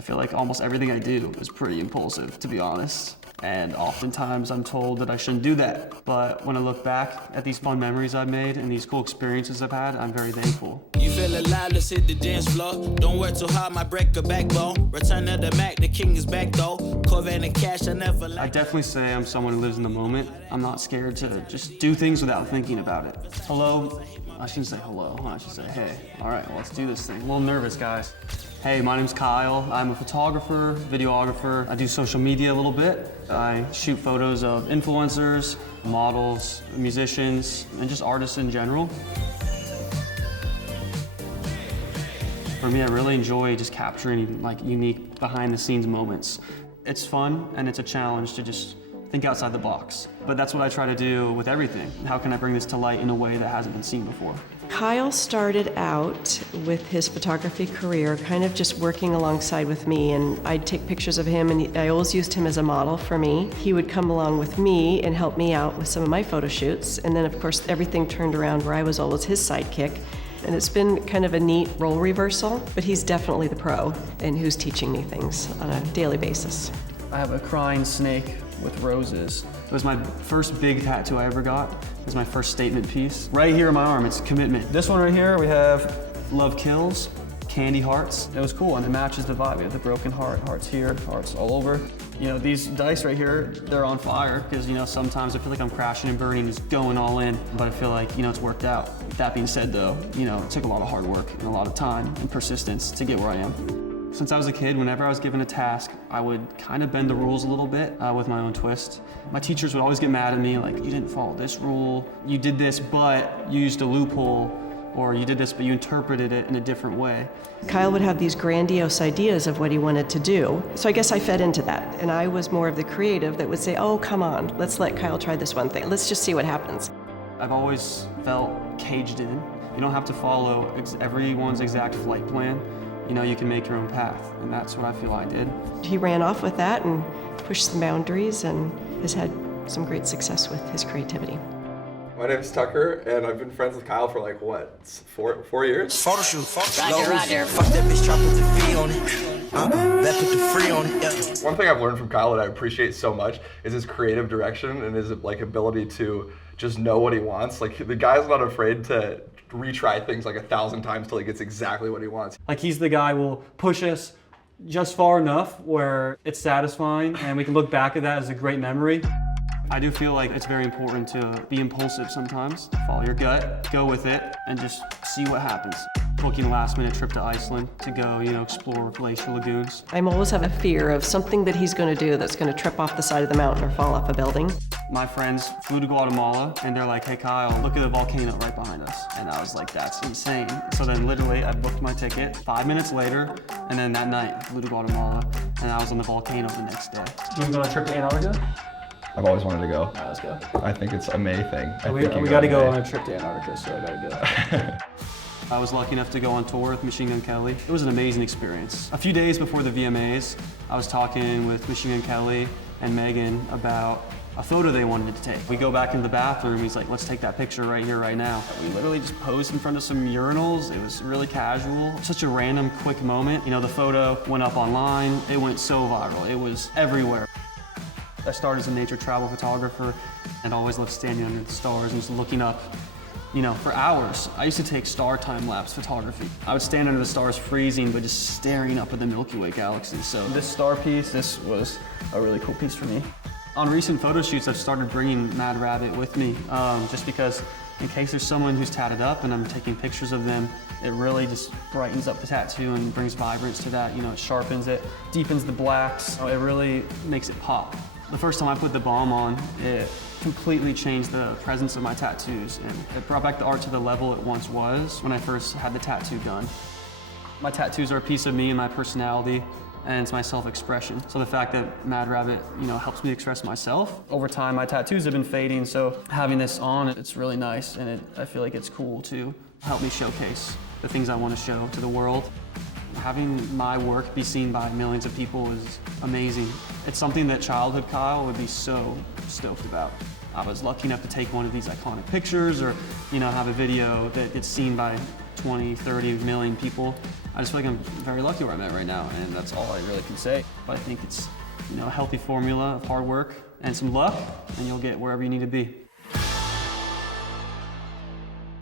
I feel like almost everything I do is pretty impulsive, to be honest. And oftentimes I'm told that I shouldn't do that. But when I look back at these fun memories I've made and these cool experiences I've had, I'm very thankful. You feel alive, let's hit the dance floor. Don't work too hard, might break a backbone. Return of the Mac, the king is back though. Corvette and cash, I never like. I definitely say I'm someone who lives in the moment. I'm not scared to just do things without thinking about it. Hello, I shouldn't say hello, I should say hey. All right, well, let's do this thing. A little nervous, guys. Hey, my name's Kyle. I'm a photographer, videographer. I do social media a little bit. I shoot photos of influencers, models, musicians, and just artists in general. For me, I really enjoy just capturing like unique behind the scenes moments. It's fun and it's a challenge to just think outside the box. But that's what I try to do with everything. How can I bring this to light in a way that hasn't been seen before? Kyle started out with his photography career kind of just working alongside with me, and I'd take pictures of him, and I always used him as a model for me. He would come along with me and help me out with some of my photo shoots, and then of course everything turned around where I was always his sidekick. And it's been kind of a neat role reversal, but he's definitely the pro and who's teaching me things on a daily basis. I have a crying snake with roses. It was my first big tattoo I ever got. It was my first statement piece. Right here on my arm, it's commitment. This one right here, we have love kills, candy hearts. It was cool and it matches the vibe. We have the broken heart, hearts here, hearts all over. You know, these dice right here, they're on fire because, you know, sometimes I feel like I'm crashing and burning, just going all in, but I feel like, you know, it's worked out. That being said though, you know, it took a lot of hard work and a lot of time and persistence to get where I am. Since I was a kid, whenever I was given a task, I would kind of bend the rules a little bit with my own twist. My teachers would always get mad at me, like, you didn't follow this rule, you did this, but you used a loophole, or you did this, but you interpreted it in a different way. Kyle would have these grandiose ideas of what he wanted to do. So I guess I fed into that. And I was more of the creative that would say, oh, come on, let's let Kyle try this one thing. Let's just see what happens. I've always felt caged in. You don't have to follow everyone's exact flight plan. You know, you can make your own path, and that's what I feel I did. He ran off with that and pushed some boundaries and has had some great success with his creativity. My name's Tucker, and I've been friends with Kyle for like, what, four years? Photo shoot, Roger. Fuck that bitch, try put the fee on it. That put the free on it, yeah. One thing I've learned from Kyle that I appreciate so much is his creative direction and his like ability to just know what he wants. Like, the guy's not afraid to retry things like 1,000 times till he gets exactly what he wants. Like, he's the guy who will push us just far enough where it's satisfying and we can look back at that as a great memory. I do feel like it's very important to be impulsive sometimes. Follow your gut, go with it, and just see what happens. Booking a last-minute trip to Iceland to go, you know, explore glacier lagoons. I always have a fear of something that he's going to do that's going to trip off the side of the mountain or fall off a building. My friends flew to Guatemala, and they're like, hey Kyle, look at the volcano right behind us. And I was like, that's insane. So then literally, I booked my ticket 5 minutes later, and then that night, I flew to Guatemala, and I was on the volcano the next day. Do you want to go on a trip to Antarctica? I've always wanted to go. All right, let's go. I think it's a May thing. We got to go on a trip to Antarctica, so I got to go. I was lucky enough to go on tour with Machine Gun Kelly. It was an amazing experience. A few days before the VMAs, I was talking with Machine Gun Kelly and Megan about a photo they wanted to take. We go back into the bathroom, he's like, let's take that picture right here, right now. We literally just posed in front of some urinals. It was really casual. Such a random, quick moment. You know, the photo went up online. It went so viral. It was everywhere. I started as a nature travel photographer and always loved standing under the stars and just looking up, you know, for hours. I used to take star time-lapse photography. I would stand under the stars freezing, but just staring up at the Milky Way galaxy. So this star piece, this was a really cool piece for me. On recent photo shoots, I've started bringing Mad Rabbit with me, just because in case there's someone who's tatted up and I'm taking pictures of them, it really just brightens up the tattoo and brings vibrance to that. You know, it sharpens it, deepens the blacks. It really makes it pop. The first time I put the balm on, it completely changed the presence of my tattoos, and it brought back the art to the level it once was when I first had the tattoo done. My tattoos are a piece of me and my personality, and it's my self-expression. So the fact that Mad Rabbit, you know, helps me express myself. Over time, my tattoos have been fading, so having this on, it's really nice, and I feel like it's cool to help me showcase the things I want to show to the world. Having my work be seen by millions of people is amazing. It's something that childhood Kyle would be so stoked about. I was lucky enough to take one of these iconic pictures or, you know, have a video that gets seen by 20, 30 million people. I just feel like I'm very lucky where I'm at right now, and that's all I really can say. But I think it's, a healthy formula of hard work and some luck, and you'll get wherever you need to be.